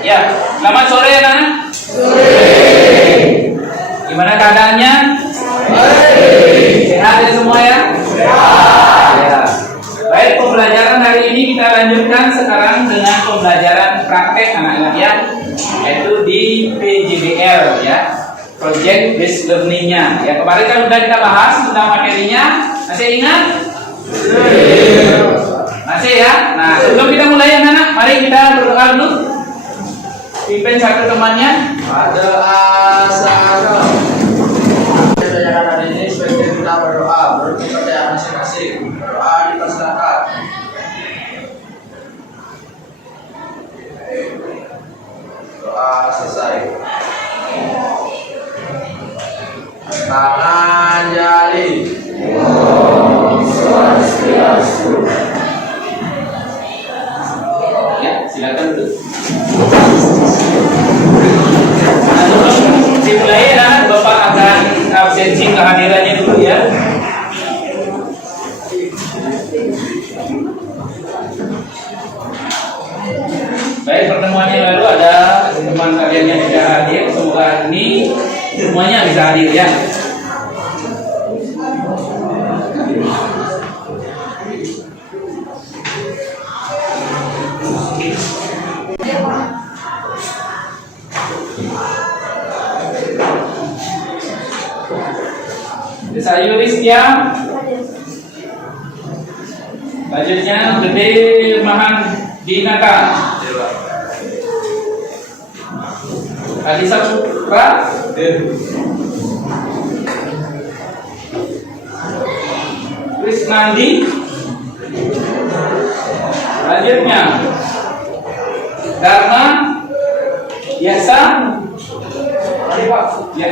Ya, selamat sore anak-anak. Gimana keadaannya? Sehat ya semua ya? Ya. Baik, pembelajaran hari ini kita lanjutkan sekarang dengan pembelajaran praktek anak-anak ya, yaitu di PJBL ya, Project Based Learning-nya. Ya, kemarin kan sudah kita bahas tentang materinya, masih ingat? Masih ya? Nah, sebelum kita mulai anak-anak, mari kita berdoa dulu. Pimpin satu temannya. Ada asal yang hari ini sebagai kita berdoa menurut kepercayaan masing-masing. Doa dipersilakan. Doa selesai. Tangan jari. Ya, silakan dulu. Dimulai ya, Bapak akan absensi kehadirannya dulu ya. Baik, pertemuan yang lalu ada teman kalian yang tidak hadir. Semoga hari ini semuanya bisa hadir ya. Desa Yuristia, budgetnya gede Mahan Dinata, Adisa Supra, Krisnandi, budgetnya Dharma, Biasa, ya.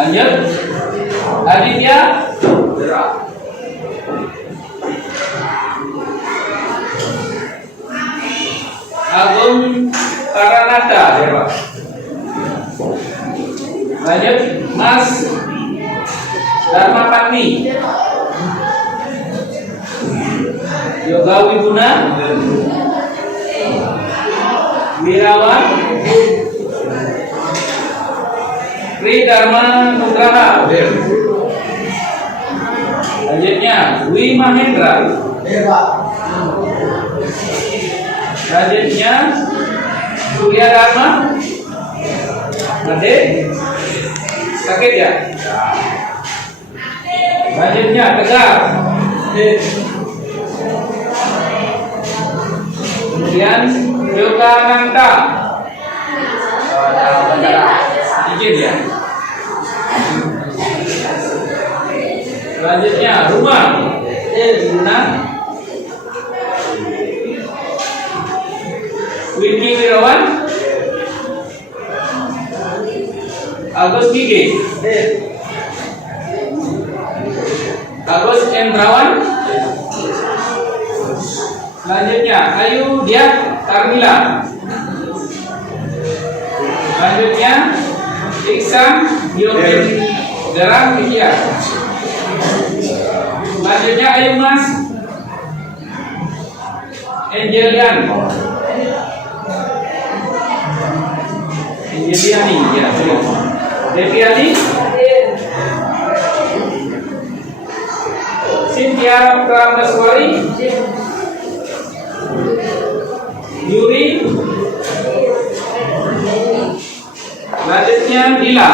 Lanjut, Aditya, Agung Paranata, lanjut, Mas Dharma Patni, Yoga Wibuna, Wirawan, Tri Dharma Nugraha. Lanjutnya Wi Mahendra. Lanjutnya Surya Dharma. Adik sakit ya? Lanjutnya Tegar. Kemudian Yoga Nanta. Izin ya. Selanjutnya Rumah Guna, Wiki Wirawan, Agus Gigi, Agus Endrawan. Selanjutnya Ayu Diak Tarmila. Selanjutnya Iksan Yogen Gerang Tikia. Selanjutnya Ayu Mas Angelian Angeliani ya, Deviani, Cynthia Prameswari, Yuri. Selanjutnya Dila,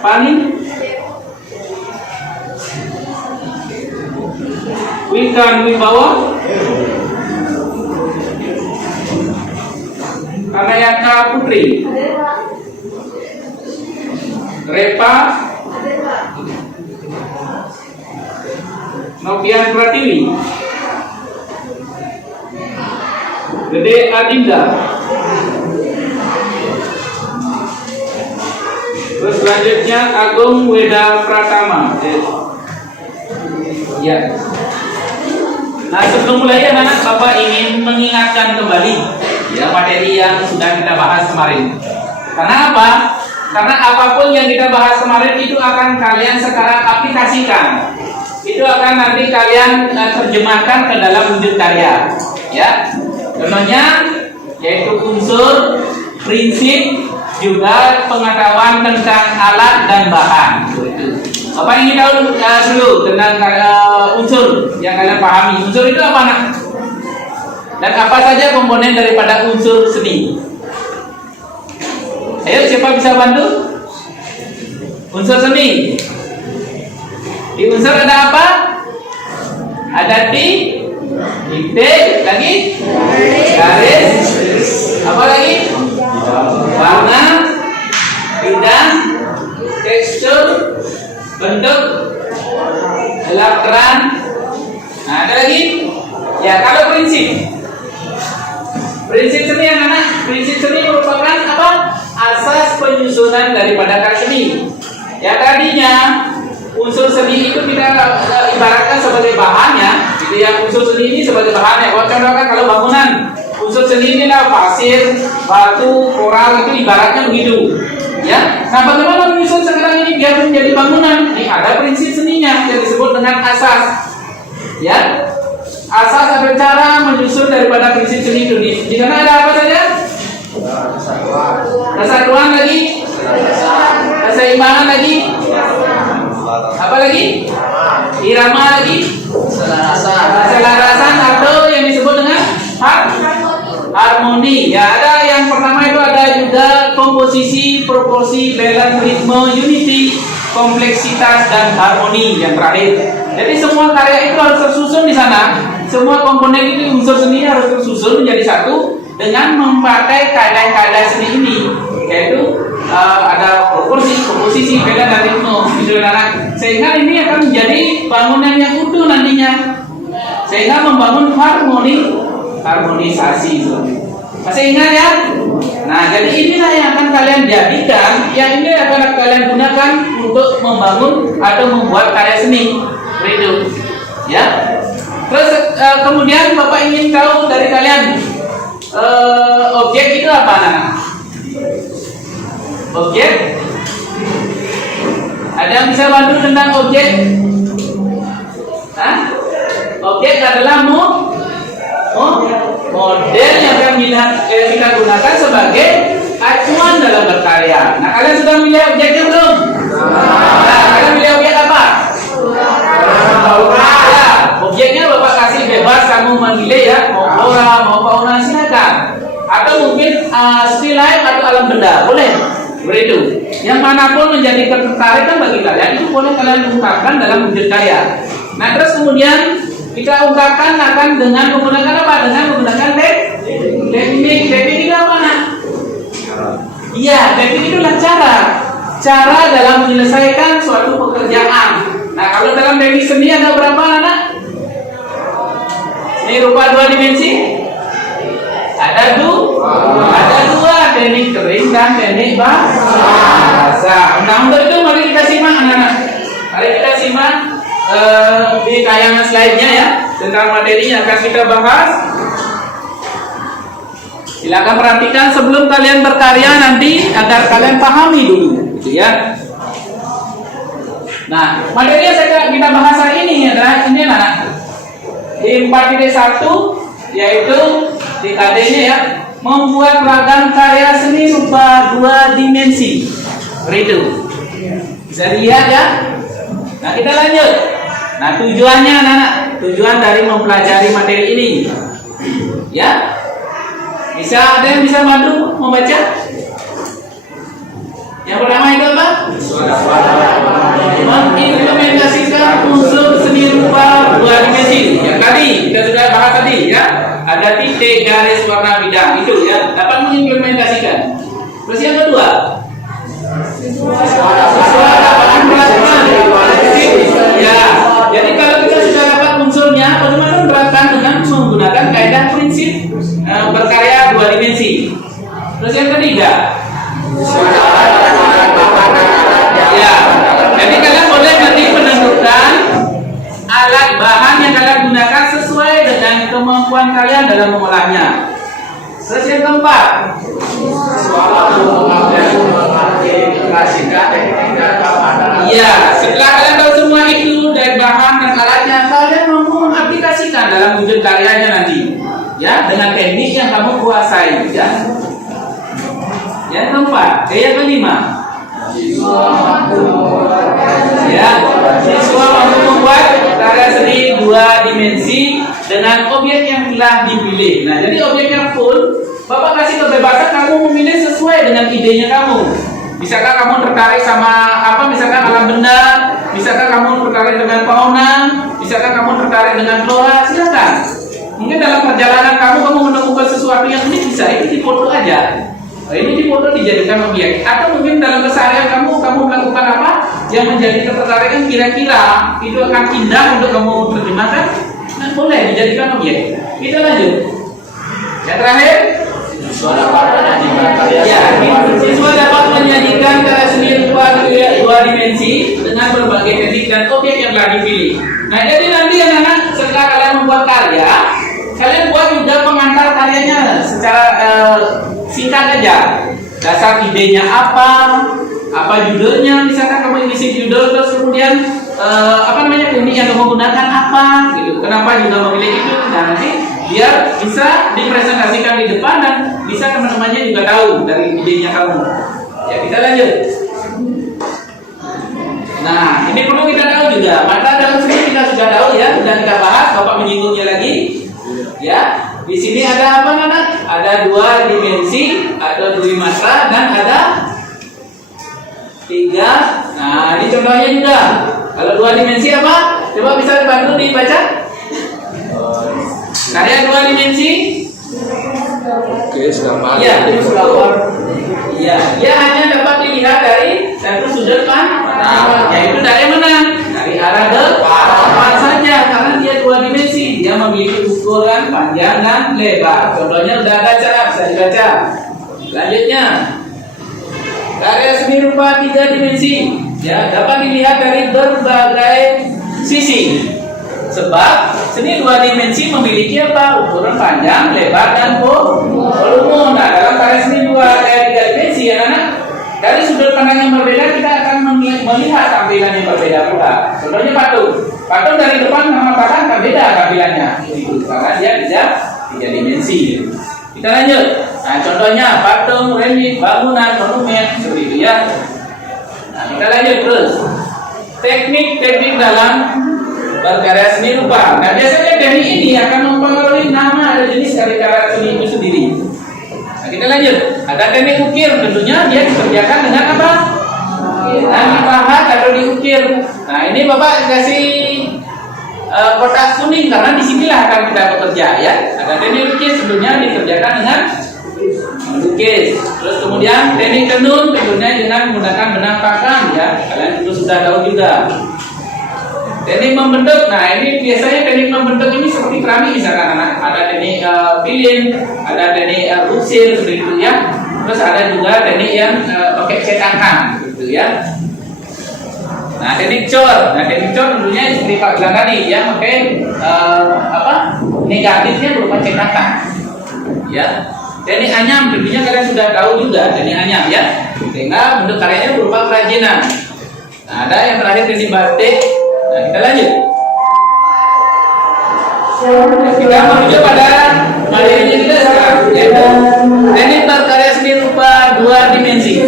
Pani, Wikan Wibawa, Anayaka Putri, Repa, Novian Pratiwi, Gede Adinda. Terus selanjutnya Agung Weda Pratama. Ya. Nah, sebelum mulai anak-anak, Bapak ingin mengingatkan kembali ya materi yang sudah kita bahas kemarin. Karena apa? Karena apapun yang kita bahas kemarin itu akan kalian sekarang aplikasikan. Itu akan nanti kalian terjemahkan ke dalam wujud karya. Ya. Contohnya yaitu unsur, prinsip, juga pengetahuan tentang alat dan bahan. Itu. Bapak ingin tahu dulu tentang unsur yang kalian pahami. Unsur itu apa, nak? Dan apa saja komponen daripada unsur seni? Ayo, siapa bisa bantu? Unsur seni. Di unsur ada apa? Ada titik, lagi garis, apa lagi? Warna, bidang, tekstur, bentuk, gelap terang. Nah, ada lagi? Ya, kalau prinsip. Prinsip seni anak-anak, prinsip seni merupakan apa? Asas penyusunan daripada karya seni. Ya, tadinya unsur seni itu kita ibaratkan sebagai bahannya, gitu ya. Unsur seni ini sebagai bahannya. Contohnya kalau bangunan, unsur seni ini lah pasir, batu, koral, itu ibaratnya begitu. Ya, nah bagaimana menyusun sekarang ini biar menjadi bangunan? Ini ada prinsip seninya yang disebut dengan asas. Ya, asas ada cara menyusun daripada prinsip seni itu. Di sana ada apa saja? Kesatuan lagi, keseimbangan lagi, apa lagi? Irama lagi, keselarasan atau yang disebut dengan harmoni. Ya, ada yang pertama itu ada juga komposisi, proporsi, balance, ritme, unity, kompleksitas dan harmoni yang terakhir. Jadi semua karya itu harus tersusun di sana. Semua komponen itu unsur seni harus tersusun menjadi satu dengan memakai kaidah-kaidah seni ini, yaitu ada proporsi, komposisi, balance dan ritme. Sehingga ini akan menjadi bangunan yang utuh nantinya. Sehingga membangun harmonisasi. Masih ingat ya? Nah, jadi inilah yang akan kalian jadikan, yang ini akan kalian gunakan untuk membangun atau membuat karya seni. Begitu. Ya. Terus kemudian Bapak ingin tahu dari kalian objek itu apa, Nana? Objek? Ada yang bisa bantu tentang objek? Hah? Objek adalah model yang akan kita gunakan sebagai acuan dalam berkarya. Nah, kalian sudah milih objeknya belum? Nah, kalian milih objek apa? Ya, objeknya Bapak kasih bebas, kamu memilih ya, mau aura, mau fauna, silakan. Atau mungkin still life atau alam benda, boleh. Begitu. Yang manapun menjadi ketertarikan bagi kalian itu boleh kalian ungkapkan dalam wujud karya. Nah, terus kemudian kita ungkapkan akan dengan menggunakan apa? Dengan menggunakan teknik. Teknik itu apa, nak? Iya, teknik itu adalah cara dalam menyelesaikan suatu pekerjaan. Nah, kalau dalam teknik seni ada berapa, anak? Ini rupa dua dimensi. Ada dua, teknik kering dan teknik basah. Nah, untuk itu mari kita simak, anak-anak. Mari kita simak di tayangan slide-nya ya, tentang materi yang akan kita bahas. Silakan perhatikan sebelum kalian berkarya nanti agar kalian pahami dulu, gitu ya. Nah, materi yang kita bahas hari ini adalah ini, anak. Di 4.1 yaitu di KD-nya ya, membuat ragam karya seni rupa dua dimensi. Begitu. Bisa lihat ya. Nah, kita lanjut. Nah, tujuannya anak-anak, tujuan dari mempelajari materi ini. Ya. Ada yang bisa bantu membaca? Yang pertama itu apa? Mengimplementasikan unsur seni rupa dua dimensi. Yang tadi kita sudah bahas tadi ya. Ada titik, garis, warna, bidang itu ya. Dapat mengimplementasikan. Terus yang kedua, ya. Jadi kalau kita sudah dapat unsurnya, bagaimana menerapkan dengan menggunakan kaidah prinsip berkarya dua dimensi. Terus yang ketiga, ya. Jadi kalian boleh nanti menentukan alat bahan yang kalian gunakan sesuai dengan kemampuan kalian dalam mengolahnya. Terus yang keempat, aplikasikan tekniknya kepada Iya, setelah kalian tahu semua itu dari bahan dan alatnya, kalian mau mengaplikasikan dalam wujud karyanya nanti. Ya, dengan teknik yang kamu kuasai, ya. Yang keempat, yang kelima. Ya, siswa mampu membuat karya seni 2 dimensi dengan objek yang telah dipilih. Nah, jadi objeknya full, Bapak kasih kebebasan kamu memilih sesuai dengan idenya kamu. Misalkan kamu tertarik sama apa? Misalkan alam benda, misalkan kamu tertarik dengan fauna, misalkan kamu tertarik dengan flora, silakan. Mungkin dalam perjalanan kamu menemukan sesuatu yang unik, bisa itu difoto aja. Ini difoto dijadikan objek. Atau mungkin dalam keseharian kamu melakukan apa yang menjadi ketertarikan kira-kira itu akan indah untuk kamu terjemahkan, nah, boleh dijadikan objek. Kita lanjut. Yang terakhir, siswa dapat menyajikan karya ya, seni siswa dapat menyajikan karya seni rupa 2 dimensi dengan berbagai teknik dan objek yang telah dipilih. Nah, jadi nanti anak-anak setelah kalian membuat karya, kalian buat juga pengantar karyanya secara singkat aja. Dasar idenya apa judulnya, misalkan kamu isi judul, terus kemudian teknik yang kamu gunakan apa, gitu. Kenapa juga memilih itu? Nah, nanti biar bisa dipresentasikan di depan dan bisa teman-temannya juga tahu dari idenya kamu. Ya, kita lanjut. Nah, ini perlu kita tahu juga. Mata dalam sini kita sudah tahu ya, sudah kita bahas. Bapak menyinggungnya lagi. Ya, di sini ada apa, Nana? Ada 2 dimensi, ada 2 matra, dan ada 3. Nah, ini contohnya juga. Kalau 2 dimensi apa? Coba bisa dibantu dibaca. Karya 2 dimensi. Iya, iya, dia hanya dapat dilihat dari satu sudut pandang, yaitu dari mana? Dari arah depan saja, karena dia 2 dimensi. Dia memiliki ukuran panjang dan lebar. Contohnya udah ada, cara bisa dibaca. Selanjutnya, karya seni rupa 3 dimensi, ya, dapat dilihat dari berbagai sisi. Sebab seni 2 dimensi memiliki apa? Ukuran panjang, lebar, dan volume. Nah, dalam karya seni 3 dimensi, anak-anak, dari sudut pandang yang berbeda kita akan melihat tampilan yang berbeda pula. Contohnya patung. Patung dari depan sama belakang kan beda tampilannya. Itu karena dia bisa 3 dimensi. Kita lanjut. Nah, contohnya patung, relief, bangunan, monumen, seperti itu ya. Nah, kita lanjut terus. Teknik-teknik dalam berkarya seni rupa. Nah, biasanya teknik ini akan mempengaruhi nama dan jenis karya seni itu sendiri. Nah, kita lanjut. Ada teknik ukir, tentunya dia dikerjakan dengan apa? Dengan dipahat atau diukir. Nah, ini Bapak kasih kotak kuning karena disinilah akan kita bekerja ya. Ada teknik ukir, tentunya dikerjakan dengan melukis. Terus kemudian teknik tenun, tentunya dengan menggunakan benang pakan ya. Kalian itu sudah tahu juga. Teknik membentuk, nah ini biasanya teknik membentuk ini seperti keramik misalkan anak. Ada teknik pilin, ada teknik usir seperti itu ya. Terus ada juga teknik yang pakai cetakan gitu ya. Nah, teknik cor, tentunya seperti Pak bilang tadi ya, pakai negatifnya berupa cetakan. Ya. Teknik anyam tentunya kalian sudah tahu juga teknik anyam ya. Sehingga bentuk karyanya berupa kerajinan. Nah, ada yang terakhir teknik batik. Nah, kita lanjut. Kita menuju pada materinya kita sekarang, yaitu teknik berkarya seni rupa 2 dimensi.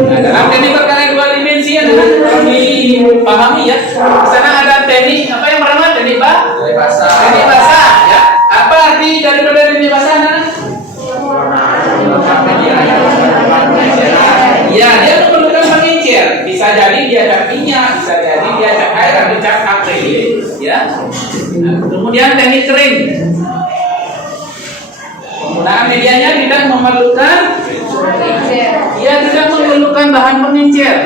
Nah, dalam teknik berkarya 2 dimensi adalah dipahami ya. Di sana ada teknik apa yang pertama? Teknik basah. Teknik basah ya. Apa arti daripada teknik basah? Ya, dia memerlukan pengecer. Bisa jadi dia cat minyak, bisa jadi dia cat air atau cat akrilik, ya. Nah, kemudian teknik kering. Penggunaan medianya tidak memerlukan, tidak memerlukan bahan pengecer.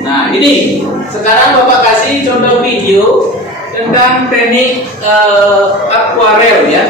Nah, ini sekarang Bapak kasih contoh video tentang teknik akuarel, ya.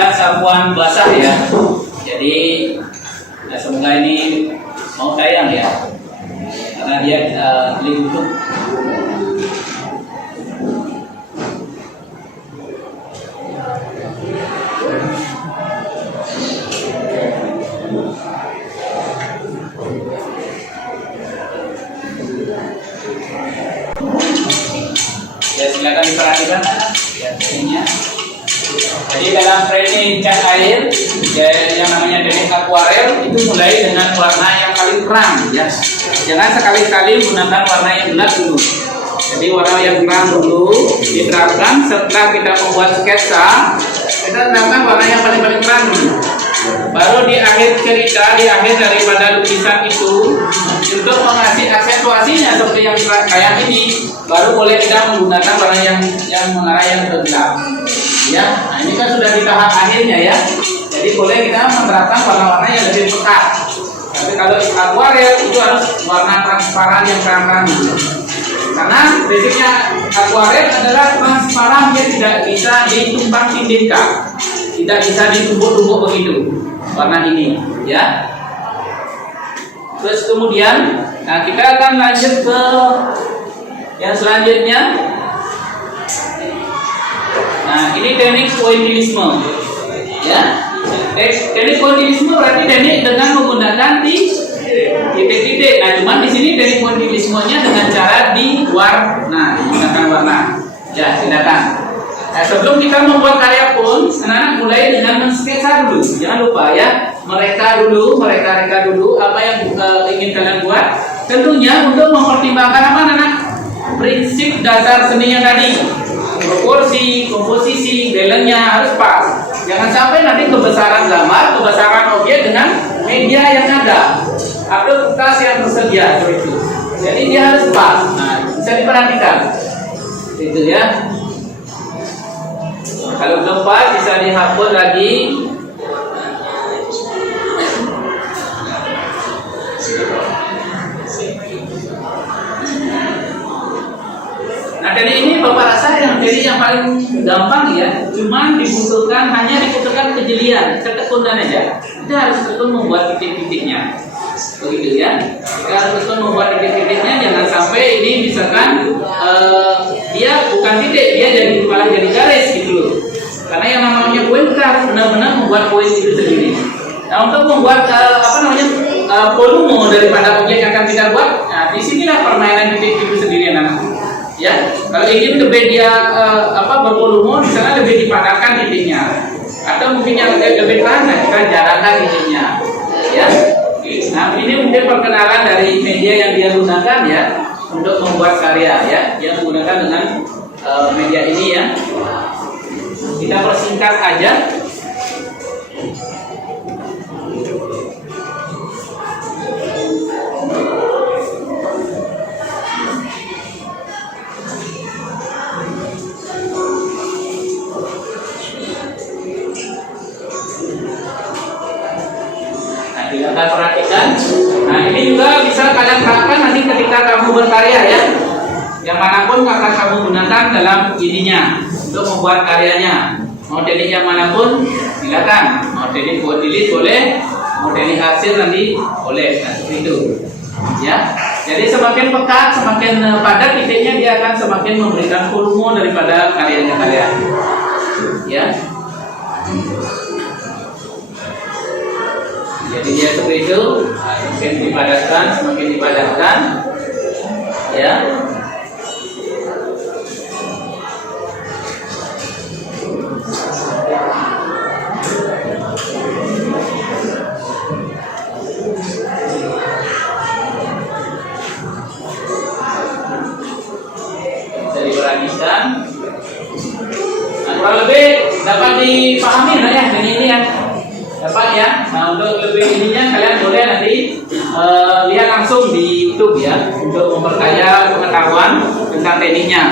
menggunakan sapuan basah ya. Jadi semoga ini mau tayang ya, karena dia lingkup. Ya, silakan diperhatikan ya tekniknya. Jadi dalam training cat air ya, yang namanya teknik akuarel itu mulai dengan warna yang paling terang ya. Jangan sekali-kali menggunakan warna yang gelap dulu. Jadi warna yang terang dulu diterapkan. Setelah kita membuat sketsa, kita terapkan warna yang paling terang dulu. Baru di akhir cerita, di akhir daripada lukisan itu, untuk mengasih aksentuasinya seperti yang kayak ini, baru boleh kita menggunakan warna yang mengarah yang ke gelap. Ya, nah ini kan sudah di tahap akhirnya ya. Jadi boleh kita menerapkan warna-warna yang lebih pekat. Tapi kalau akuarel itu harus warna transparan yang terang-terang dulu. Karena basicnya akuarel adalah transparan, dia tidak bisa ditumpang tindihkan, tidak bisa ditumbuk-tumbuk begitu warna ini ya. Terus kemudian kita akan lanjut ke yang selanjutnya. Nah, ini teknik pointillisme ya. Teknik pointillisme berarti teknik dengan menggunakan titik-titik. Nah, cuman di sini teknik pointillismenya dengan cara diwarna, menggunakan warna. Ya, silakan. Nah, sebelum kita membuat karya pun, anak-anak mulai dengan mensketsa dulu. Jangan lupa ya, mereka dulu apa yang ingin kalian buat. Tentunya untuk mempertimbangkan apa anak-anak? Prinsip dasar seninya tadi. Proporsi, komposisi, balance-nya harus pas. Jangan sampai nanti kebesaran gambar, kebesaran objek dengan media yang ada atau kertas yang tersedia seperti itu. Jadi dia harus pas. Nah, bisa diperhatikan. Itu ya. Kalau belum pas bisa dihapus lagi. Nah, dari ini Bapak rasa yang paling gampang ya, cuman hanya dibutuhkan kejelian, ketekunan aja. Kita harus tekun membuat titik-titiknya, begitu ya. Kita harus tekun membuat titik-titiknya, jangan sampai ini misalkan dia bukan titik, dia malah jadi garis gitu loh. Karena yang namanya poin kita harus benar-benar membuat poin itu sendiri. Nah, untuk membuat volume daripada objek yang akan kita buat, nah disinilah permainan titik itu sendiri anak-anak. Ya, kalau ingin lebih dia bervolume, di sana lebih dipadatkan titiknya, atau mungkin yang lebih terang, kita jarangkan titiknya. Ya, nah ini mungkin perkenalan dari media yang dia gunakan ya untuk membuat karya ya, dia menggunakan dengan media ini ya. Kita persingkat aja. Silakan perhatikan. Nah, ini juga bisa kalian terapkan nanti ketika kamu berkarya ya. Yang manapun akan kamu gunakan dalam ininya untuk membuat karyanya. Mau teknik yang manapun silakan. Mau teknik pointillis boleh, mau teknik hasil nanti boleh. Nah, seperti itu. Ya. Jadi semakin pekat, semakin padat titiknya, dia akan semakin memberikan volume daripada karyanya kalian. Ya. Jadi dia seperti itu, semakin dipadatkan, ya. Bisa diperhatikan. Nah, kurang lebih dapat dipahami lah ya ini ya. Dapat ya. Nah, untuk lebih ininya kalian boleh nanti lihat langsung di YouTube ya untuk memperkaya pengetahuan tentang tekniknya.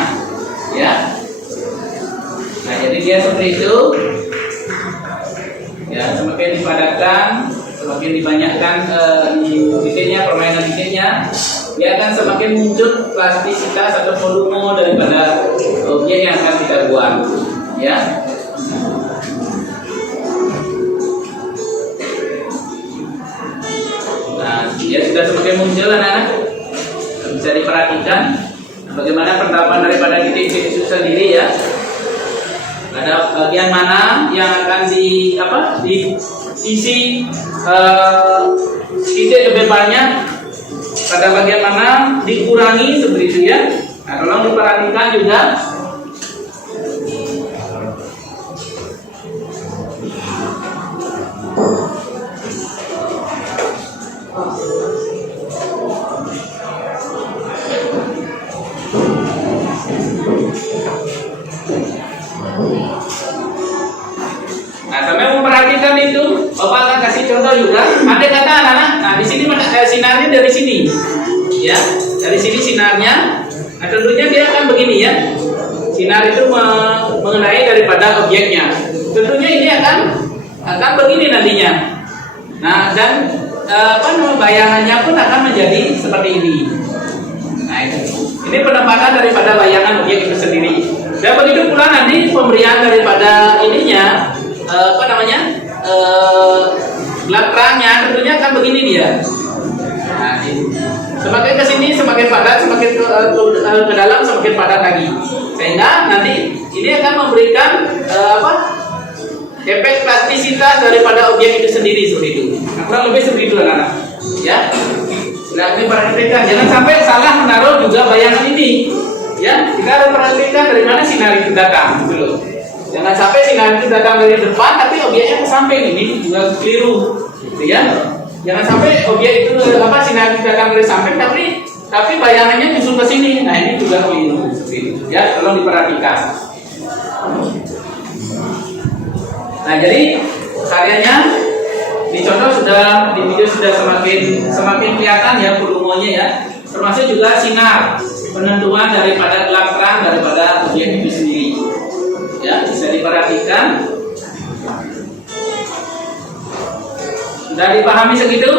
Ya. Nah, jadi dia seperti itu. Ya, semakin dipadatkan, semakin dibanyakkan titiknya, permainan titiknya, dia akan semakin muncul plastisitas atau volume daripada objek yang akan kita buat. Ya. ya sudah semakin muncul anak-anak. Bisa diperhatikan bagaimana penerapan daripada titik-titik itu sendiri ya. Ada bagian mana yang akan diisi titik lebih banyak, pada bagian mana dikurangi seperti itu ya. Nah, tolong diperhatikan juga. Nah, sampai memperhatikan itu, Bapak akan kasih contoh juga. Ada kata anak-anak, nah di sini sinarnya dari sini, ya, dari sini sinarnya. Nah, tentunya dia akan begini ya. Sinar itu mengenai daripada objeknya. Tentunya ini akan begini nantinya. Nah, dan bayangannya pun akan menjadi seperti ini. Nah, ini penempatan daripada bayangan objek itu sendiri. Dan begitu pula nanti pemberian daripada ininya, gelap terangnya tentunya akan begini dia. Nah, semakin ke sini semakin padat, semakin ke dalam semakin padat lagi. Sehingga nanti ini akan memberikan efek plastisitas daripada objek itu sendiri seperti itu. Nah, kurang lebih seperti itu anak-anak. Ya. Nah, ini perhatikan, jangan sampai salah menaruh juga bayangan ini. Ya, kita harus perhatikan dari mana sinar itu datang, gitu loh. Jangan sampai sinar itu datang dari depan, tapi objeknya ke samping, ini juga keliru, gitu ya. Jangan sampai objek itu sinar itu datang dari samping, tapi bayangannya justru ke sini. Nah, ini juga keliru, gitu. Ya, tolong diperhatikan. Nah, jadi karyanya di contoh sudah di video sudah semakin kelihatan ya volumenya ya, termasuk juga sinar, penentuan daripada gelap terang daripada objek itu sendiri. Ya, bisa diperhatikan. Sudah dipahami segitu?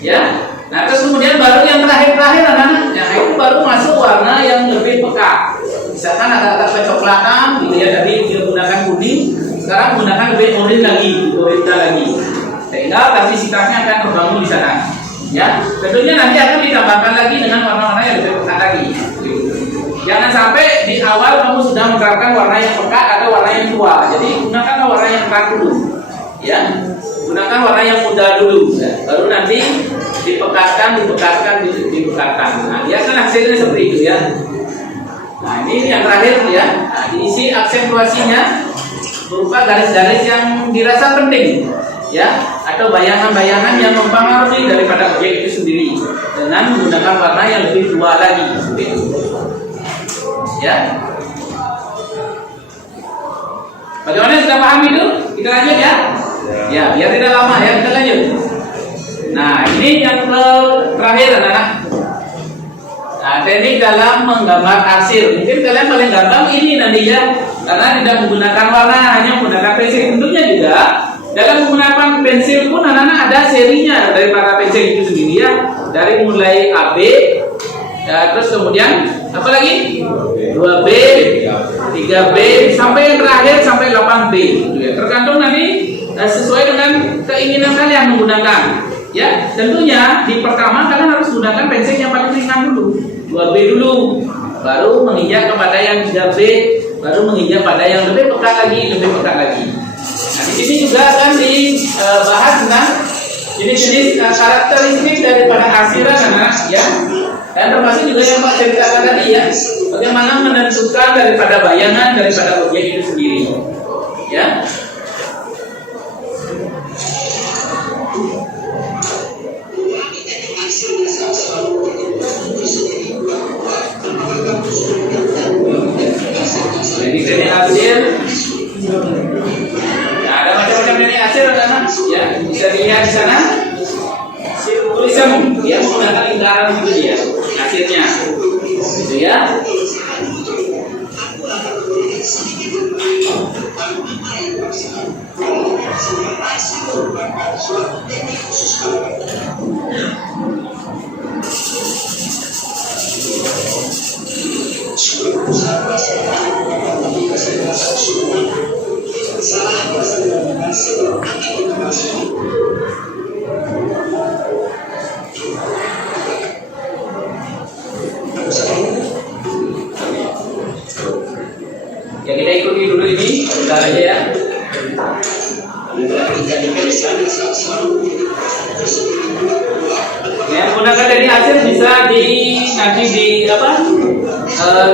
Ya. Nah, terus kemudian baru yang terakhir anak-anak, yang itu baru masuk warna yang lebih peka. Misalkan agak kecoklatan gitu ya, tadi dia gunakan kuning, sekarang gunakan lebih orange lagi, sehingga plastisitasnya akan terbangun di sana. Ya, tentunya nanti akan ditambahkan lagi dengan warna-warna yang lebih peka lagi. Jangan sampai di awal kamu sudah menerapkan warna yang peka atau warna yang tua. Jadi gunakanlah warna yang terang dulu. Ya, gunakan warna yang muda dulu. Ya. Baru nanti dipekatkan. Nah, dia kan hasilnya seperti itu ya. Nah, ini yang terakhir ya. Nah, diisi aksentuasinya berupa garis-garis yang dirasa penting. Ya, atau bayangan-bayangan yang mempengaruhi daripada objek itu sendiri dengan menggunakan warna yang lebih tua lagi seperti itu. Ya, bagaimana sudah paham itu? Kita lanjut ya. Ya, biar tidak lama ya, kita lanjut. Nah, ini yang terakhir anak-anak. Nah, teknik dalam menggambar arsir. Mungkin kalian paling gampang ini nanti ya, karena tidak menggunakan warna, hanya menggunakan pensil. Tentunya juga dalam menggunakan pensil pun anak-anak ada serinya dari para pensil itu sendiri ya. Dari mulai AB, ya, terus kemudian apa lagi? 2B, 3B, sampai yang terakhir sampai 8B. Ya. Tergantung nanti sesuai dengan keinginan kalian menggunakan. Ya, tentunya di pertama kalian harus menggunakan pensil yang paling ringan dulu, 2B dulu, baru menginjak kepada yang 3B, baru menginjak pada yang lebih peka lagi. Nah, di sini juga akan dibahas tentang jenis-jenis karakteristik daripada arsiran anak ya. Dan termasuk juga yang Pak ceritakan tadi ya, bagaimana menentukan daripada bayangan daripada objek itu sendiri. Ya. Jadi teknik arsir, ya, ada macam-macam teknik arsir anak ya, bisa dilihat di sana. Tulisan dia menggunakan lingkaran itu dia hasilnya, gitu ya. Bentar aja ya. Ya, gunakan dari hasil bisa nanti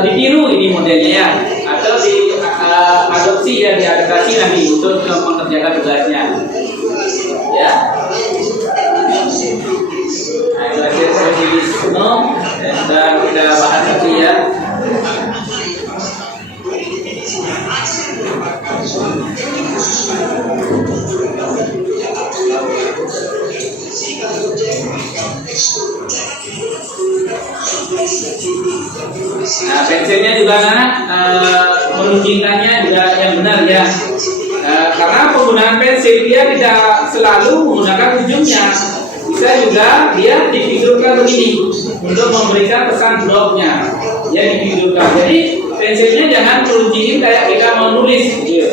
ditiru ini modelnya ya, atau adopsi ya, diadaptasi nanti untuk mengerjakan tugasnya. Ya. Nah, itu hasil sosialisme dan sudah kita bahas tadi ya. Nah, pensilnya juga anak meruncingkannya juga yang benar ya. Karena penggunaan pensil dia tidak selalu menggunakan ujungnya, bisa juga dia difigurkan begini untuk memberikan pesan bloknya. Ya, difigurkan. Jadi pensilnya jangan meruncingin kayak kita mau nulis gitu.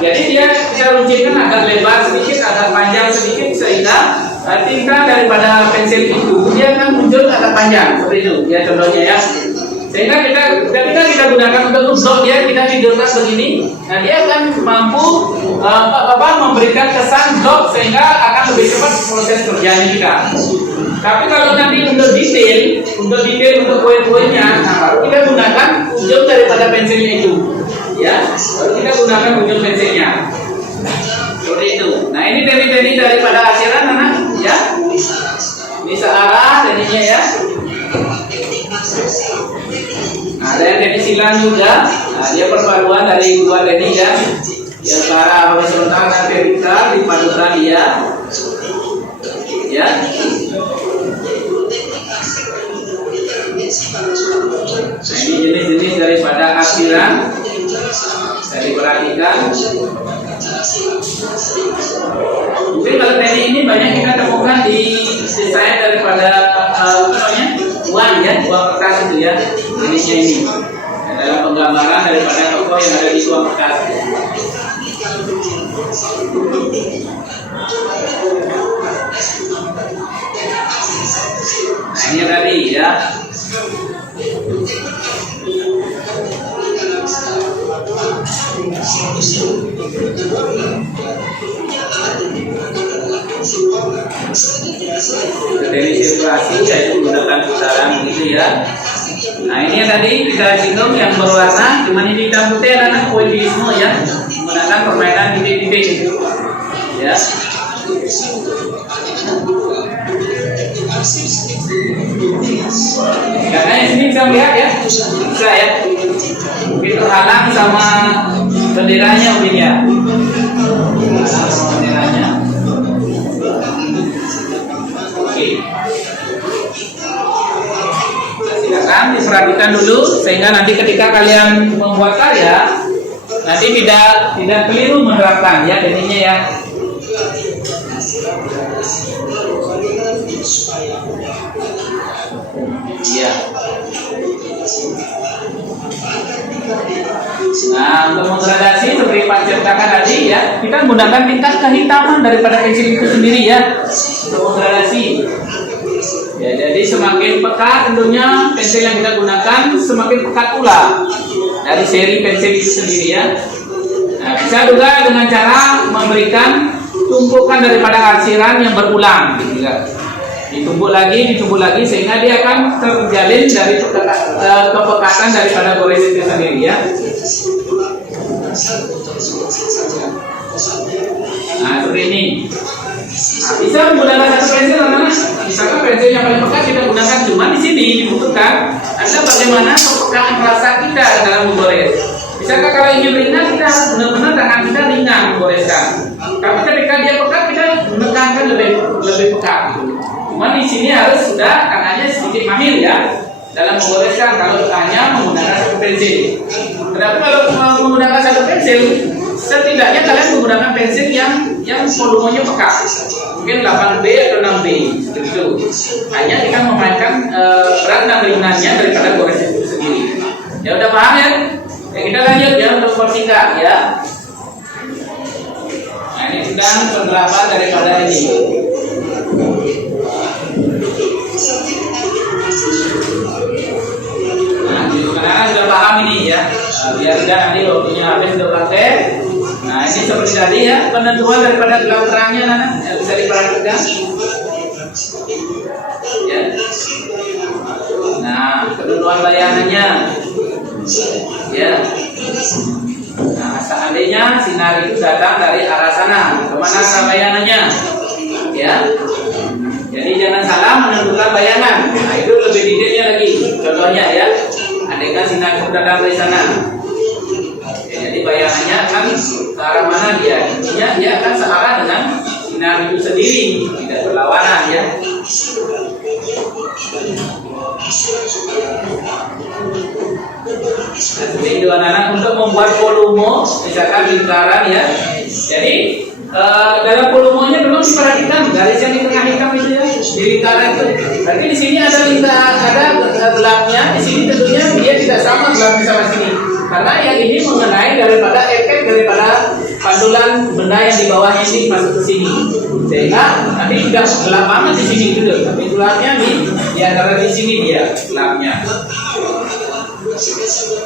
Jadi dia kita runcingkan agak lebar sedikit, agak panjang sedikit sehingga tinta daripada pensil itu dia akan muncul agak panjang seperti itu ya contohnya ya. Sehingga ketika kita gunakan untuk blok dia, kita tidurkan begini, nah dia akan mampu memberikan kesan blok sehingga akan lebih cepat proses kerjanya kita. Tapi kalau nanti untuk detail untuk poin-poinnya, nah baru kita gunakan ujung daripada pensilnya itu, ya. Baru kita gunakan ujung pensilnya. Seperti itu. Nah ini teknik-teknik daripada arsiran anak, ya. Ini searah tekniknya ya. Ada yang teknik silang juga. Nah, dia perpaduan dari dua teknik ya. Yang ke arah horizontal dan vertikal dipadukan dia. Ya. Nah, ini jenis-jenis daripada arsiran. Bisa diperhatikan. Mungkin kalau teknik ini banyak kita temukan di desain daripada uang ya, uang kertas itu ya, jenisnya ini dalam penggambaran daripada tokoh yang ada di uang kertas. Nah ini tadi ya. Teknik sirkulasi yaitu menggunakan putaran begitu ya. Nah ini yang tadi kita singgung yang berwarna, cuman ini hitam putih adalah pointillisme ya, menggunakan permainan titik-titik ya. Karena di sini bisa melihat ya, bisa ya, mungkin terhalang sama benderanya mungkin ya, sama benderanya. Oke. Silakan diperhatikan dulu sehingga nanti ketika kalian membuat karya nanti tidak keliru menerapkan ya tekniknya ya. Iya. Nah, untuk menggradasi seperti Pak ceritakan tadi ya, kita menggunakan tingkat kehitaman daripada pensil itu sendiri ya untuk menggradasi. Ya, jadi semakin pekat tentunya pensil yang kita gunakan semakin pekat pula dari seri pensil itu sendiri ya. Nah, bisa juga dengan cara memberikan tumpukan daripada arsiran yang berulang gitu ya. Ditumbuk lagi sehingga dia akan terjalin dari kepekatan daripada gores itu sendiri ya. Nah, seperti ini. Nah, bisa menggunakan satu pensil teman-teman. Misalkan pensil yang paling pekat kita gunakan, cuma di sini dibutuhkan adalah bagaimana kepekaan rasa kita dalam menggores. Misalkan kalau ingin ringan, kita harus benar-benar tangan kita ringan menggoreskan. Tapi ketika dia pekat, kita menekankan lebih pekat. Cuma di sini harus sudah tangannya sedikit mahir ya dalam menggoreskan kalau hanya menggunakan satu pensil. Tetapi kalau menggunakan satu pensil, setidaknya kalian menggunakan pensil yang volumenya pekat, mungkin 8B atau 6B seperti itu. Hanya kita memainkan berat dan ringannya daripada gores itu sendiri. Ya udah paham ya? Ya kita lanjut ya untuk persingkat ya. Nah ini sedang penerapan daripada ini. Nah, karena sudah paham ini ya, biar tidak nanti waktunya habis untuk praktek, penentuan daripada gelap terangnya, Nana, yang bisa diperhatikan. Ya. Nah, penentuan bayangannya. Ya. Nah, seandainya sinar itu datang dari arah sana, kemana arah bayangannya? Ya. Jadi jangan salah menentukan bayangan. Nah, itu lebih detailnya lagi. Contohnya ya, andaikan sinar itu datang dari sana. Ya, jadi bayangannya akan ke arah mana dia? Intinya dia akan searah dengan sinar itu sendiri, tidak berlawanan ya. Jadi dua anak untuk membuat volume, misalkan lingkaran ya. Jadi dalam volumenya belum diperhatikan garis yang di tengah hitam itu ya, di lingkaran itu. Berarti di sini ada gelapnya, di sini tentunya dia tidak sama gelapnya sama sini. Karena yang ini mengenai daripada efek daripada pantulan benda yang di bawahnya ini masuk ke sini, sehingga nanti tidak gelap banget di sini juga, tapi gelapnya di antara di sini dia gelapnya.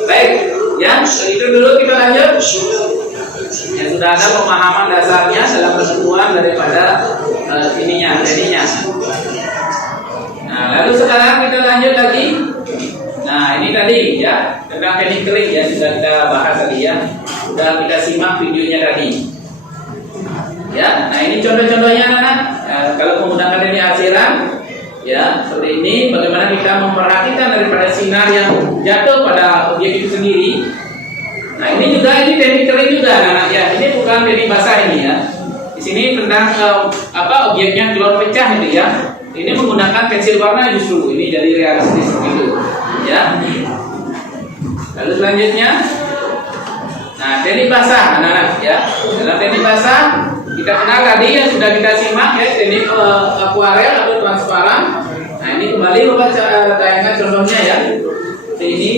Baik, ya itu dulu kita lanjut. Yang sudah ada pemahaman dasarnya dalam penentuan daripada ininya. Nah, lalu sekarang kita lanjut lagi. Nah, ini tadi ya tentang teknik klik ya, sudah kita bahas tadi ya. Sudah kita simak videonya tadi. Ya, nah ini contoh-contohnya anak. Kalau menggunakan teknik arsiran, ya seperti ini. Bagaimana kita memperhatikan daripada sinar yang jatuh pada objek itu sendiri. Nah ini teknik klik juga anak ya. Ini bukan teknik basah ini ya. Di sini tentang objeknya keluar pecah itu ya. Ini menggunakan pensil warna justru ini jadi realistis begitu. Ya. Lalu selanjutnya, nah teknik basah anak-anak ya. Dalam teknik basah kita kenal tadi yang sudah kita simak ya, teknik akuarel atau transparan. Nah ini kembali Bapak tayangkan contohnya ya. Ini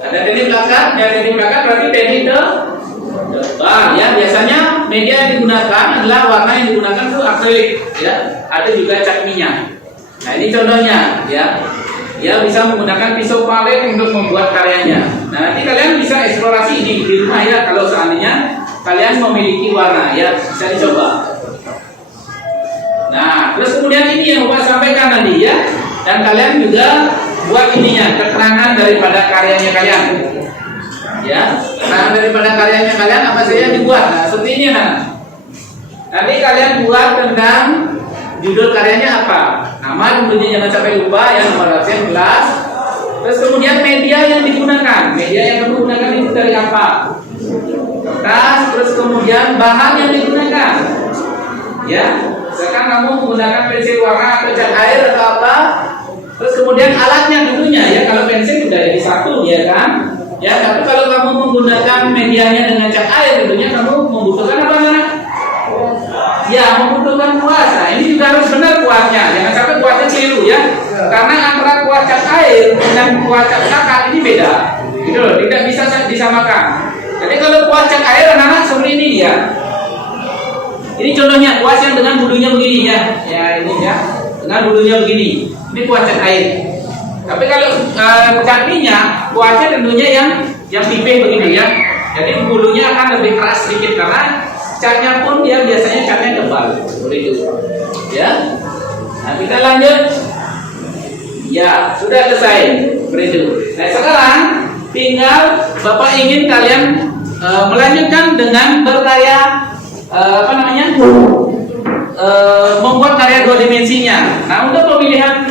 ada teknik plakat, berarti teknik tebal ya. Biasanya media yang digunakan adalah warna yang digunakan itu akrilik ya. Ada juga cat minyak. Nah ini contohnya ya. Dia bisa menggunakan pisau palet untuk membuat karyanya. Nah nanti kalian bisa eksplorasi ini di rumah ya. Kalau seandainya kalian memiliki warna ya, bisa dicoba. Nah terus kemudian ini yang Bapak sampaikan tadi ya. Dan kalian juga buat ininya, keterangan daripada karyanya kalian. Ya, keterangan daripada karyanya kalian apa saja dibuat. Nah seperti ini nah. Nanti kalian buat tentang judul karyanya apa? Nama tentunya jangan sampai lupa ya, nomor absen kelas. Terus kemudian media yang digunakan. Media yang kamu gunakan itu dari apa? Kertas. Terus kemudian bahan yang digunakan. Ya, misalkan kamu menggunakan pensil warna atau cat air atau apa. Terus kemudian alatnya tentunya ya. Kalau pensil sudah jadi satu ya kan. Ya, tapi kalau kamu menggunakan medianya dengan cat air tentunya kamu membutuhkan apa anak? Ya, membutuhkan kuas. Nah, ini juga harus benar kuasnya. Jangan sampai kuasnya keliru ya. Karena antara kuas cat air dengan kuas cat kakak ini beda. Gitu loh, tidak bisa disamakan. Jadi kalau kuas cat air anak-anak seperti ini dia. Ini contohnya kuas yang dengan bulunya begini ya. Ya ini ya. Dengan bulunya begini. Ini kuas cat air. Tapi kalau cat minyak, kuasnya tentunya yang pipih begini ya. Jadi bulunya akan lebih keras sedikit karena catnya pun dia biasanya catnya tebal seperti itu ya. Nah kita lanjut ya, sudah selesai seperti itu. Nah sekarang tinggal Bapak ingin kalian melanjutkan dengan berkarya membuat karya dua dimensinya. Nah untuk pemilihan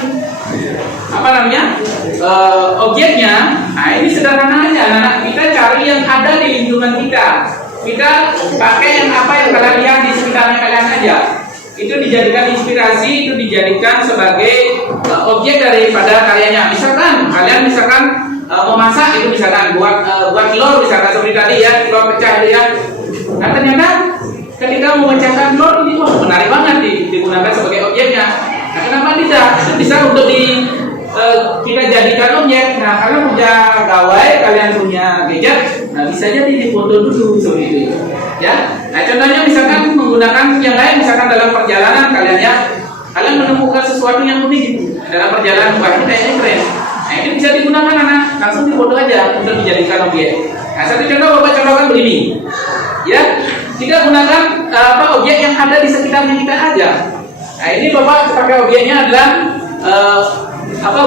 objeknya, nah ini sederhana aja anak. Kita cari yang ada di lingkungan kita. Kita pakai yang kalian lihat di sekitarnya kalian aja. Itu dijadikan inspirasi, itu dijadikan sebagai objek daripada karyanya. Misalkan kalian memasak itu misalkan buat telur misalkan seperti tadi ya, telur pecah itu ya. Nah ternyata ketika memecahkan telur ini menarik banget digunakan sebagai objeknya. Nah kenapa tidak? Itu bisa untuk kita jadikan objek. Nah kalian punya gawai, kalian punya gadget, nah bisa jadi difoto dulu seperti itu ya. Nah contohnya misalkan menggunakan yang lain, misalkan dalam perjalanan kalian menemukan sesuatu yang unik gitu dalam perjalanan, wah kita ini keren. Nah ini bisa digunakan anak, langsung difoto aja untuk dijadikan objek. Nah satu contoh Bapak contohkan begini ya. Tidak gunakan objek yang ada di sekitarnya kita aja. Nah, ini Bapak pakai objeknya adalah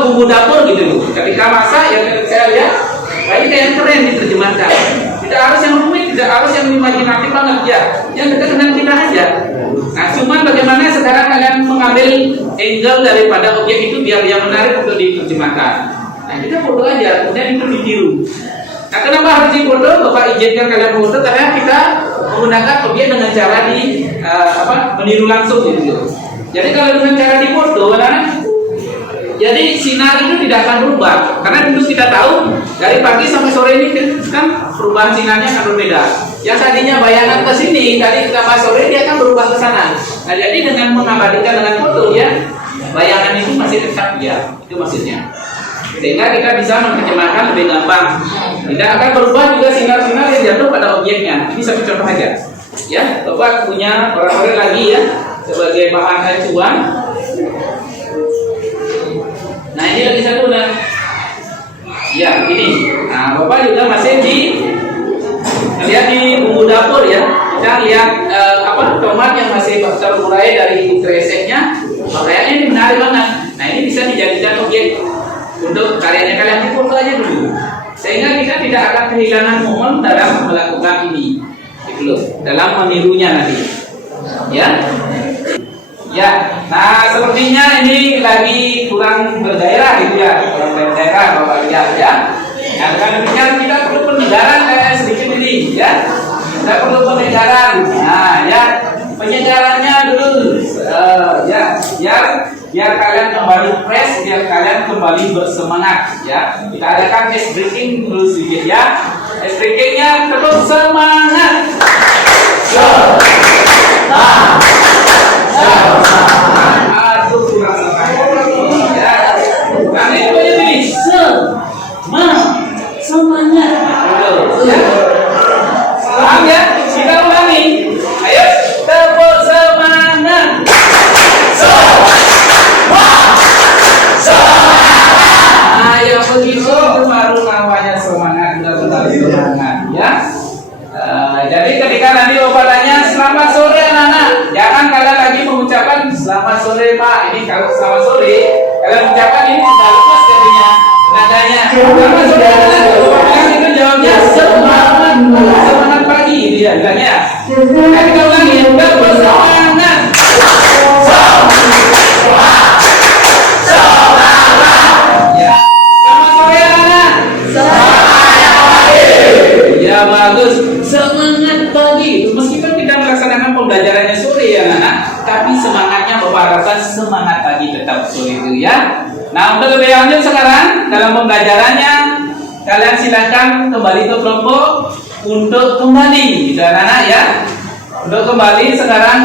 bumbu dapur gitu loh. Ketika masak ya saya lihat, nah ini kayak keren diterjemahkan. Tidak harus yang rumit, tidak harus yang imajinatif banget ya. Yang dekat dengan kita aja. Nah, cuman bagaimana sekarang kalian mengambil angle daripada objek itu biar dia menarik untuk diterjemahkan. Nah, kita foto aja, kemudian itu ditiru. Nah, kenapa harus difoto? Bapak izinkan kalian foto karena kita menggunakan objek dengan cara meniru langsung gitu. Jadi kalau dengan cara difoto, jadi sinar itu tidak akan berubah karena dulu kita tahu dari pagi sampai sore ini kan perubahan sinarnya akan berbeda. Yang tadinya bayangan ke sini, tadi sampai sore dia akan berubah ke sana. Nah, jadi dengan mengabadikan dengan foto ya, bayangan itu masih tetap ya, itu maksudnya. Sehingga kita bisa menerjemahkan lebih gampang. Tidak akan berubah juga sinar-sinar yang jatuh pada objeknya. Ini satu contoh aja. Ya, Bapak punya orang-orang lagi ya sebagai bahan acuan. Nah, ini lagi satu nah. Ya, ini. Nah, Bapak juga masih lihat di bumbu dapur ya. Kita lihat tomat yang masih terurai dari kreseknya. Kayaknya ini menarik banget. Nah, ini bisa dijadikan objek untuk karyanya kalian di foto aja dulu. Sehingga kita tidak akan kehilangan momen dalam melakukan ini. Gitu loh, dalam menirunya nanti. Ya. Ya, nah sepertinya ini lagi kurang bergairah gitu ya, kurang bergairah Bapak lihat ya. Nah, dengan demikian kita perlu penyegaran kayak sedikit ini ya. Kita perlu penyegaran. Nah, ya penyegarannya dulu ya, biar kalian kembali fresh, biar kalian kembali bersemangat ya. Kita adakan ice breaking dulu sedikit ya. Ice breakingnya terus semangat. Aduh, kurang semangat ya. Karena itu jadi semangat. Ya. Paham ya? Kita ulangi. Ayo, tepuk semangat. Ayo begitu baru namanya semangat, benar-benar semangat ya. Jadi ketika nanti Bapak tanya selamat sore anak-anak, jangan kalian lagi mengucapkan selamat sore Pak. Ini kalau selamat sore kalian mengucapkan ini sudah lepas jadinya nadanya. Selamat sore anak-anak, Bapak itu jawabnya semangat pagi dia bilangnya. Nah, kita ulangi ya, bersemangat. Ya. Selamat sore anak-anak. Ya bagus, semangat pagi. Meskipun tidak melaksanakan pembelajarannya sore ya anak, tapi semangatnya Bapak harapkan semangat pagi tetap sore itu ya. Nah, untuk lebih lanjut sekarang dalam pembelajarannya kalian silakan kembali ke kelompok untuk kembali gitu anak-anak ya. Untuk kembali sekarang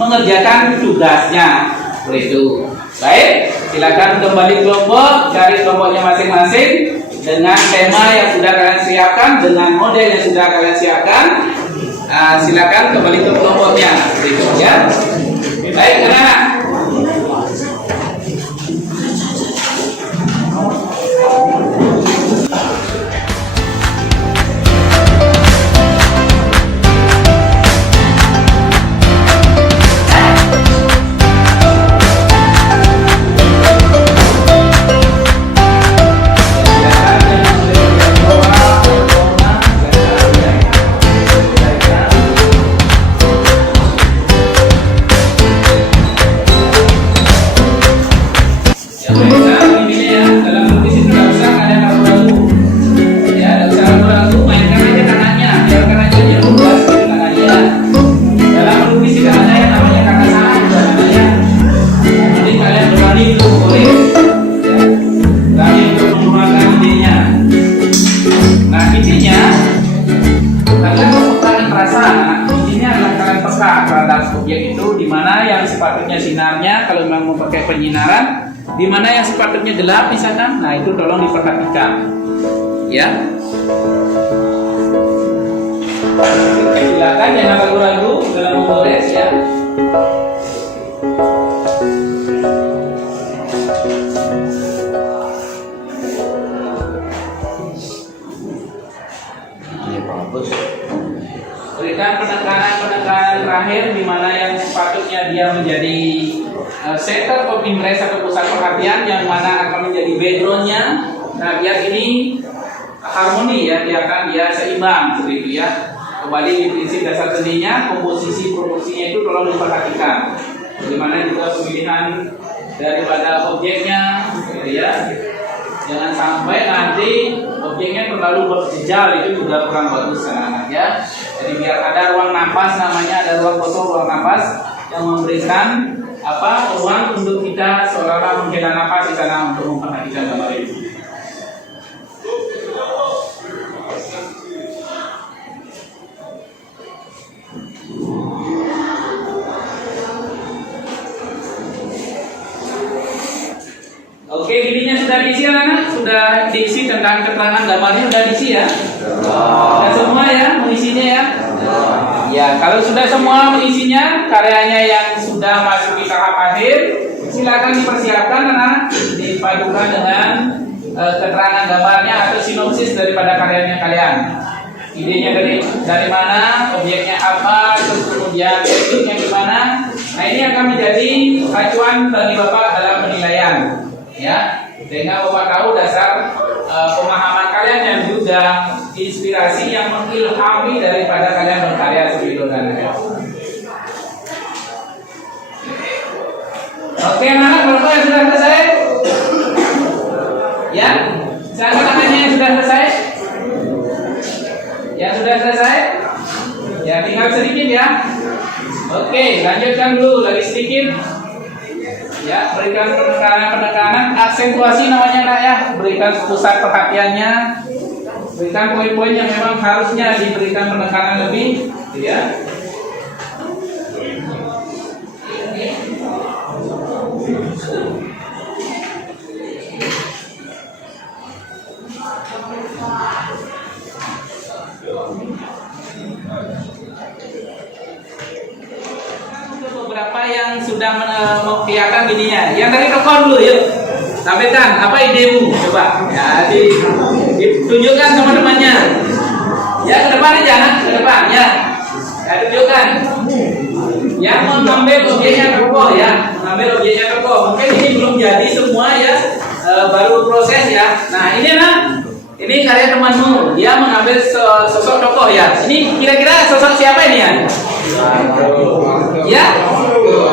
mengerjakan tugasnya seperti itu. Baik, silakan kembali kelompok, cari kelompoknya masing-masing dengan tema yang sudah kalian siapkan, dengan model yang sudah kalian siapkan. Silakan kembali ke kelompoknya seperti itu ya. Baik, anak-anak. Penyinaran di mana yang sepatutnya gelap misalkan, nah itu tolong diperhatikan ya. Silakan jangan ragu-ragu dalam memgores ya. Berikan penekanan dia menjadi center of interest atau pusat perhatian yang mana akan menjadi backgroundnya. Nah, biar ini harmoni ya, dia seimbang seperti itu ya. Kembali di prinsip dasar seninya, komposisi proporsinya itu tolong diperhatikan. Bagaimana juga pemilihan daripada objeknya, gitu ya. Jangan sampai nanti objeknya terlalu berjejal, itu juga kurang bagus anak-anak ya. Jadi biar ada ruang napas, namanya ada ruang kosong, ruang napas yang memberikan ruang untuk kita seolah-olah menghela napas di sana untuk memperhatikan gambar itu. Oke, ininya sudah diisi anak-anak? Sudah diisi tentang keterangan gambarnya, sudah diisi ya? Sudah semua ya mengisinya ya? Ya, kalau sudah semua mengisinya, karyanya yang sudah masuk di tahap akhir, silakan dipersiapkan anak-anak, dipadukan dengan keterangan gambarnya atau sinopsis daripada karyanya kalian. Idenya dari mana, objeknya apa, terus kemudian tekniknya gimana. Nah, ini akan menjadi acuan bagi Bapak dalam penilaian. Ya, sehingga Bapak tahu dasar pemahaman kalian yang juga inspirasi yang mengilhami daripada kalian berkarya seperti itu kan. Oke, anak-anak, Bapak yang sudah selesai? Ya, siapa tangannya yang sudah selesai? Yang sudah selesai? Ya, tinggal sedikit ya. Oke, lanjutkan dulu lagi sedikit. Ya, berikan penekanan, aksentuasi namanya Kak ya. Berikan pusat perhatiannya. Berikan poin-poin yang memang harusnya diberikan penekanan lebih, ya. Beberapa yang sudah kelihatan gininya. Yang dari tokoh dulu yuk. Sampaikan apa idemu coba. Ya, ditunjukkan sama temannya. Ya, ke depan aja anak, ke depan ya. Ya, tunjukkan. Yang mengambil objeknya tokoh ya, mengambil objeknya tokoh. Mungkin ini belum jadi semua ya, baru proses ya. Nah, ini anak. Ini karya temanmu, dia mengambil sosok tokoh ya. Ini kira-kira sosok siapa ini ya? Ya,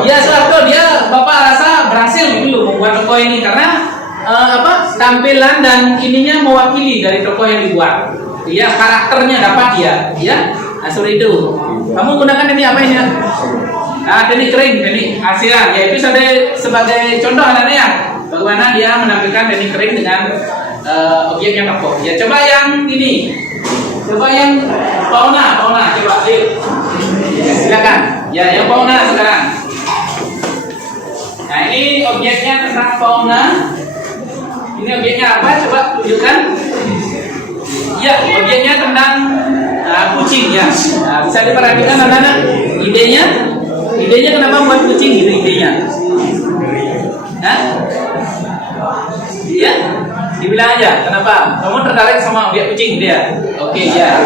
ya Soeharto, dia Bapak rasa berhasil gitu membuat tokoh ini karena tampilan dan ininya mewakili dari tokoh yang dibuat. Iya, karakternya dapat ya. Nah, seperti itu. Kamu gunakan ini apa ini? Nah, ini kering, ini hasilnya. Yaitu sebagai contoh anak-anak ya. Bagaimana dia menampilkan ini kering dengan objeknya tokoh. Ya, coba yang ini. Coba yang fauna, coba yuk. Silakan. Ya, yang fauna sekarang. Nah, ini objeknya tentang fauna. Ini objeknya apa? Coba tunjukkan. Ya, objeknya tentang kucing ya. Nah, bisa diperhatikan anak-anak. Idenya kenapa buat kucing gitu idenya? Hah? Iya? Dibilang aja, kenapa? Kamu tertarik sama objek kucing dia? Oke, ya.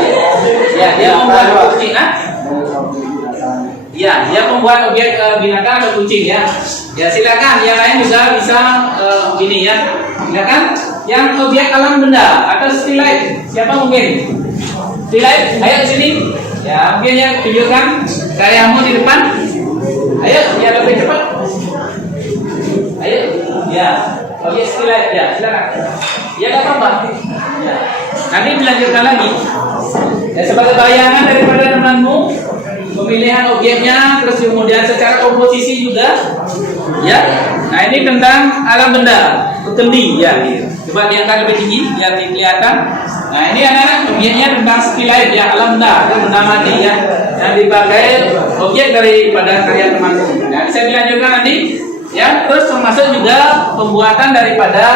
Ya, dia membuat kucing, Ya, dia membuat objek binatang atau kucing ya. Ya, silakan. Yang lain juga bisa ini ya. Silakan. Yang objek alam benda atau still life. Siapa mungkin? Still life, ayo sini. Ya, mungkin ya tunjukkan karyamu di depan. Ayo, biar lebih cepat. Ayo, ya. Objek still life ya, silakan. Ya, enggak apa-apa. Ya. Nanti dilanjutkan lagi. Ya, sebagai bayangan daripada temanmu. Pemilihan objeknya, terus kemudian secara komposisi juga, ya. Nah, ini tentang alam benda, kendi, ya. Coba diangkat lebih tinggi, biar kelihatan. Nah, ini anak-anak objeknya tentang still life, ya, alam benda, benda mati, ya. Yang dipakai objek daripada karya temanku. Nah, bisa dilanjutkan nanti, ya. Terus termasuk juga pembuatan daripada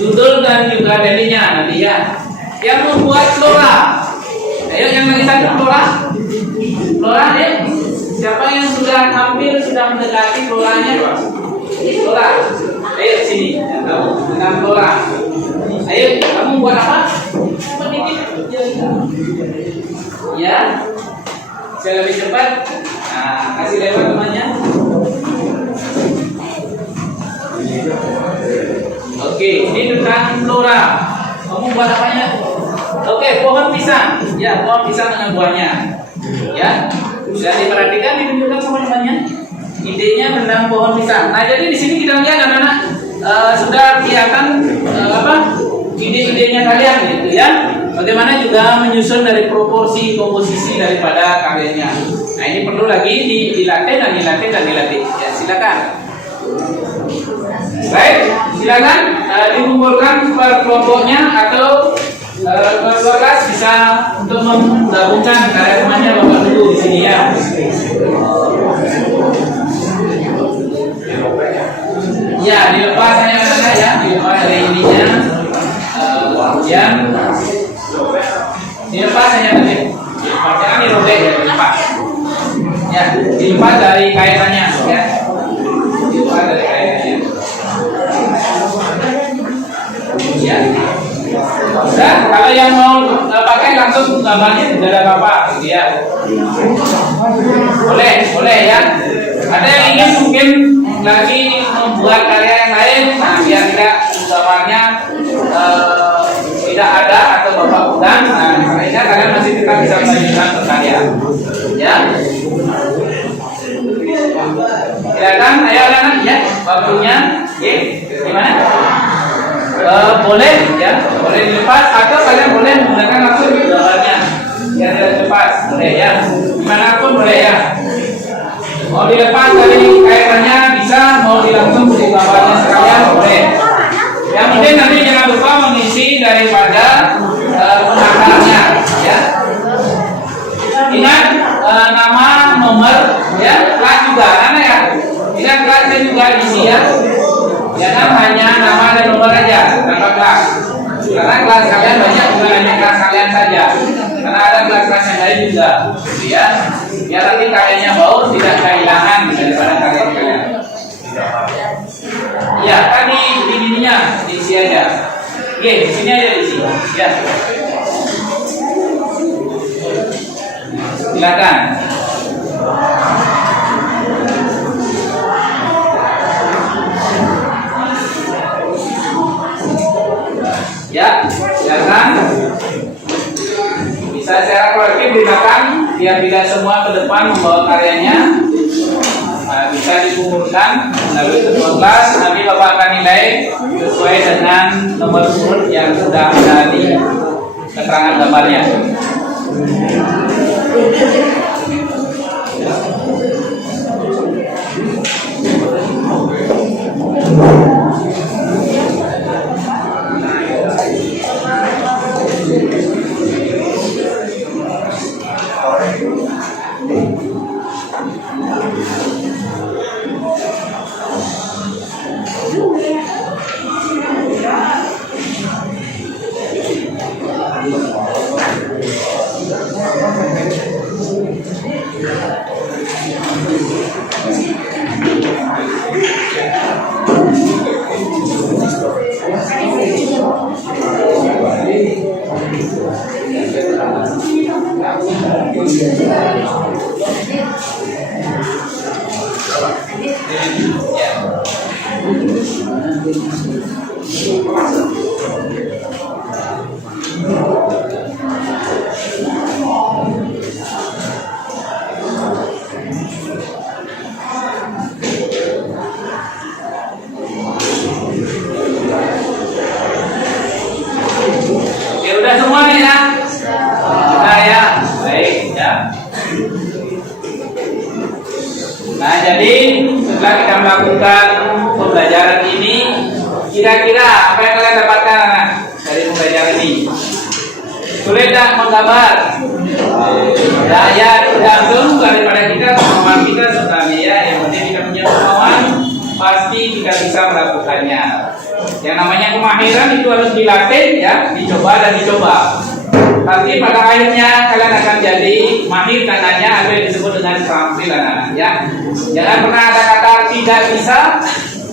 judul dan juga deninya nanti, ya. Yang membuat flora. Ayo yang lagi satu Flora ya. Siapa yang sudah hampir sudah mendekati floranya? Flora. Ayo sini. Kamu dengan Flora. Ayo kamu buat apa? Sedikit. Ya. Saya lebih cepat. Nah, kasih lewat temannya. Oke, ini tentang flora. Kamu buat apanya? Oke, pohon pisang. Ya, pohon pisang dengan buahnya. Ya, sudah diperhatikan, ditunjukkan sama temannya. Idenya tentang pohon pisang. Nah, jadi di sini kita lihat anak-anak sudah kelihatan ide-idenya kalian gitu ya. Bagaimana juga menyusun dari proporsi komposisi daripada karyanya. Nah, ini perlu lagi dilatih dan dilatih. Ya, silakan. Baik, silakan dikumpulkan per kelompoknya atau kelas bisa untuk menggabungkan karya temannya Bapak dulu di sini ya. Ya, dilepas hanya saja ya, dilepas dari ininya, kemudian dilepas hanya tadi, jangan dirobek ya, dilepas. Ya, dilepas dari kaitannya ya, dilepas dari kaitannya. Ya, udah. Kalau yang mau pakai langsung gambarnya tidak ada apa-apa, gitu ya. Boleh ya. Ada yang ingin mungkin lagi membuat karya yang lain, nah biar tidak gambarnya tidak ada atau bapak bukan, nah makanya kalian masih tetap bisa melanjutkan berkarya. Ya. Silakan, ayo anak-anak ya, waktunya. Oke, gimana? Boleh ya, boleh dilepas atau kalian boleh menggunakan langsung gambarnya biar tidak lepas, boleh ya. Dimanapun boleh ya. Mau dilepas dari kaitannya bisa, mau dilangsung di gambarnya sekalian boleh. Yang penting nanti jangan lupa mengisi daripada penakarnya ya. Ingat nama, nomor ya, kelas juga karena ya. Ingat kelasnya juga diisi ya. Jangan hanya nama dan nomor aja tanpa kelas. Karena kelas kalian banyak, bukan hanya kelas kalian saja. Karena ada kelas-kelas yang lain juga, gitu ya. Biar nanti karyanya bau tidak kehilangan daripada karya kalian. Ya, tadi di ininya diisi aja. Oke, di sini aja diisi. Ya. Silakan. Ya, silakan. Bisa secara kolektif di belakang biar tidak semua ke depan membawa karyanya. Nah, bisa dikumpulkan lalu ketua kelas nanti bapak akan nilai sesuai dengan nomor urut yang sudah ada di keterangan gambarnya. Udah semua nih ya? Nah ya, baik ya. Nah jadi setelah kita melakukan pembelajaran ini, kira-kira apa yang kalian dapatkan anak dari pembelajaran ini? Sulit tak menggambar? Nah ya tergantung daripada kita, kemampuan kita sebenarnya ya. Yang penting kita punya kemampuan, pasti kita bisa melakukannya. Yang namanya kemahiran itu harus dilatih ya, dicoba dan dicoba. Pasti pada akhirnya kalian akan jadi mahir karenanya apa yang disebut dengan keterampilan anak ya. Jangan pernah ada kata tidak bisa,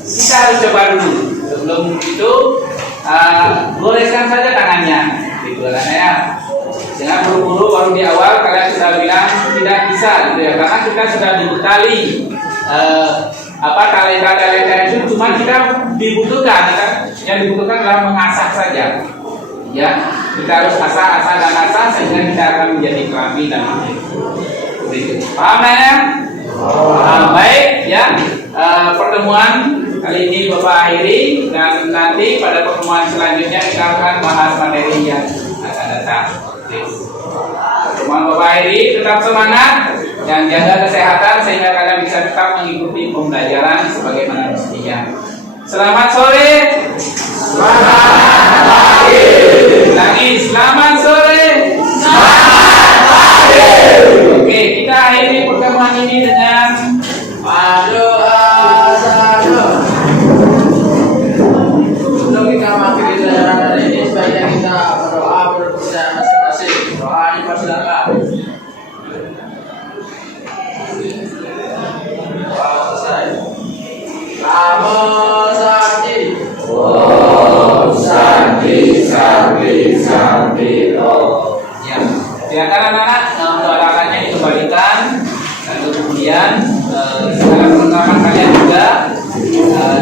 kita harus coba dulu. Sebelum itu goreskan saja tangannya, gitu kan ya. Jangan buru-buru baru di awal kalian sudah bilang tidak bisa gitu ya, karena kita sudah dibekali talenta itu cuma kita dibutuhkan kan? Yang dibutuhkan adalah mengasah saja. Ya, kita harus asah sehingga kita akan menjadi kelamin dan berikut. Paham ya? Baik ya. Pertemuan kali ini Bapak akhiri, dan nanti pada pertemuan selanjutnya kita akan bahas materi yang akan datang. Pertemuan Bapak akhiri, tetap semangat dan jaga kesehatan sehingga kalian bisa tetap mengikuti pembelajaran sebagaimana mestinya. Selamat sore. Selamat pagi. Lagi selamat sore. Selamat pagi. Oke, kita akhiri pertemuan ini dengan doa satu. Sebelum kita mengakhiri pelajaran hari ini, sebaiknya kita berdoa berkepada masing-masing. Doa dipersilakan. Doa selesai. Namo Sakti. Om Santi Santi Santi Om. ya. Silakan anak-anak doakannya dikembalikan, lalu kemudian segala perlengkapan kalian juga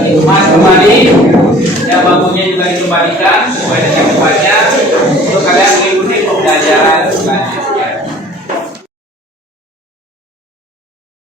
dikemas kembali, ya bangkunya juga dikembalikan sesuai dengan